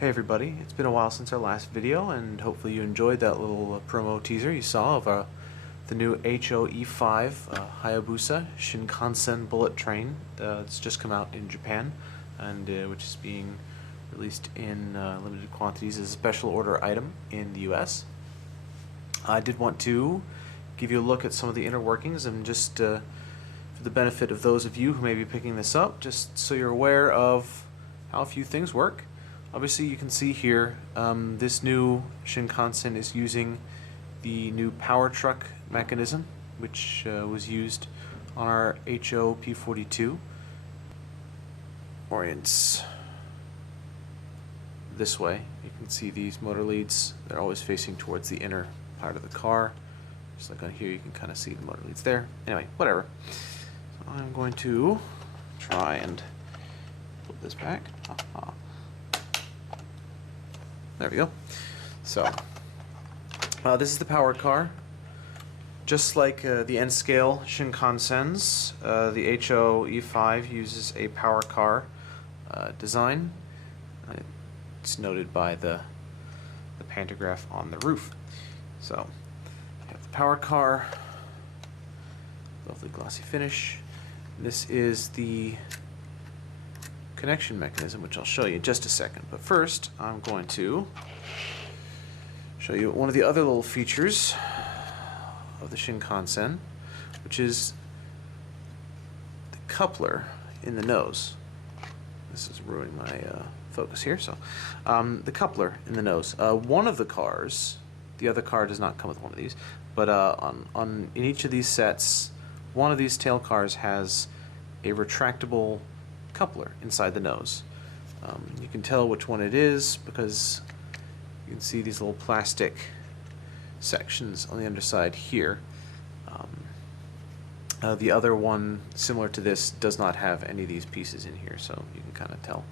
Hey everybody, it's been a while since our last video, and hopefully you enjoyed that little promo teaser you saw of the new HOE5 Hayabusa Shinkansen bullet train. It's just come out in Japan, and which is being released in limited quantities as a special order item in the US. I did want to give you a look at some of the inner workings, and just for the benefit of those of you who may be picking this up, just so you're aware of how a few things work. Obviously you can see here this new Shinkansen is using the new power truck mechanism, which was used on our HO P42. Orients this way. You can see these motor leads, they're always facing towards the inner part of the car. Just like on here, you can kind of see the motor leads there. Anyway, whatever. So I'm going to try and put this back. There we go. So, this is the powered car. Just like the N-scale Shinkansens, the HO E5 uses a power car design. It's noted by the pantograph on the roof. So, you have the power car, lovely glossy finish. This is the connection mechanism, which I'll show you in just a second. But first, I'm going to show you one of the other little features of the Shinkansen, which is the coupler in the nose. This is ruining my focus here. So, the coupler in the nose. One of the cars, the other car does not come with one of these, but in each of these sets, one of these tail cars has a retractable coupler inside the nose. You can tell which one it is because you can see these little plastic sections on the underside here. The other one, similar to this, does not have any of these pieces in here, so you can kind of tell.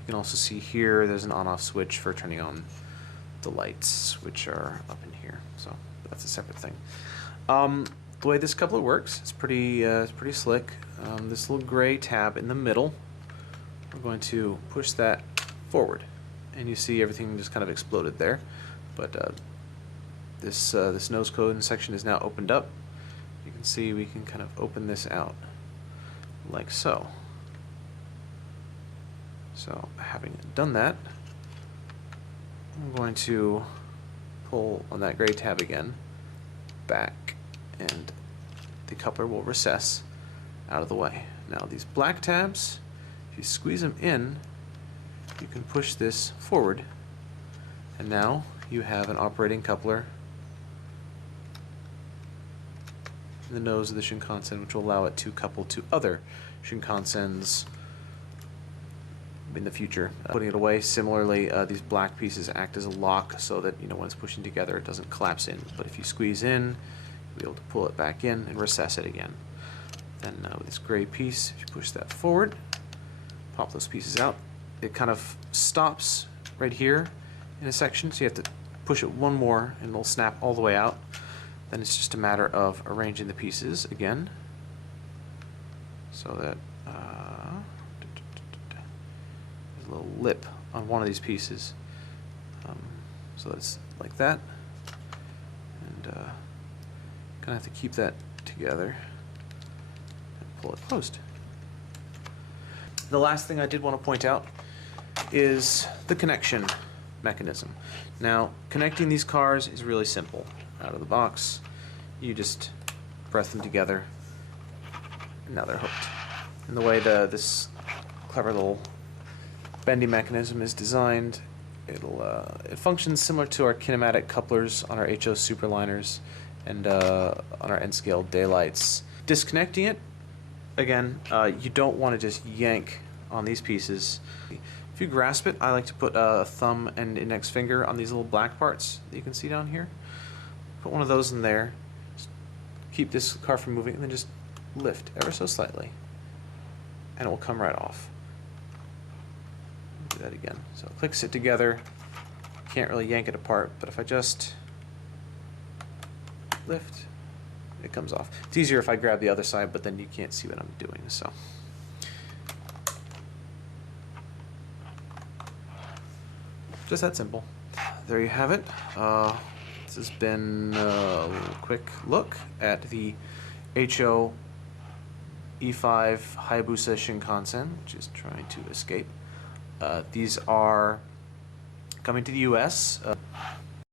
You can also see here there's an on-off switch for turning on the lights, which are up in here, so that's a separate thing. The way this coupler works, it's pretty slick. This little gray tab in the middle, we're going to push that forward, and you see everything just kind of exploded there. But this nose cone section is now opened up. You can see we can kind of open this out like so. So having done that, I'm going to pull on that gray tab again back, and the coupler will recess out of the way. Now these black tabs, if you squeeze them in, you can push this forward, and now you have an operating coupler in the nose of the Shinkansen, which will allow it to couple to other Shinkansens in the future. Putting it away, similarly, these black pieces act as a lock so that when it's pushing together it doesn't collapse in. But if you squeeze in, you'll be able to pull it back in and recess it again. Then with this gray piece, if you push that forward, pop those pieces out, it kind of stops right here in a section, so you have to push it one more and it'll snap all the way out. Then it's just a matter of arranging the pieces again so that there's a little lip on one of these pieces, so that it's like that, and kind of have to keep that together and pull it closed. The last thing I did want to point out is the connection mechanism. Now, connecting these cars is really simple. Out of the box, you just press them together, and now they're hooked. And the way this clever little bendy mechanism is designed, it functions similar to our kinematic couplers on our HO superliners and on our N-scale daylights. Disconnecting it, again, you don't want to just yank on these pieces. If you grasp it, I like to put a thumb and index finger on these little black parts that you can see down here. Put one of those in there, just keep this car from moving, and then just lift ever so slightly, and it will come right off. Do that again. So it clicks it together. Can't really yank it apart, but if I just lift, it comes off. It's easier if I grab the other side, but then you can't see what I'm doing. So Just that simple. There you have it. This has been a little quick look at the HO E5 Hayabusa Shinkansen, which is trying to escape. These are coming to the US.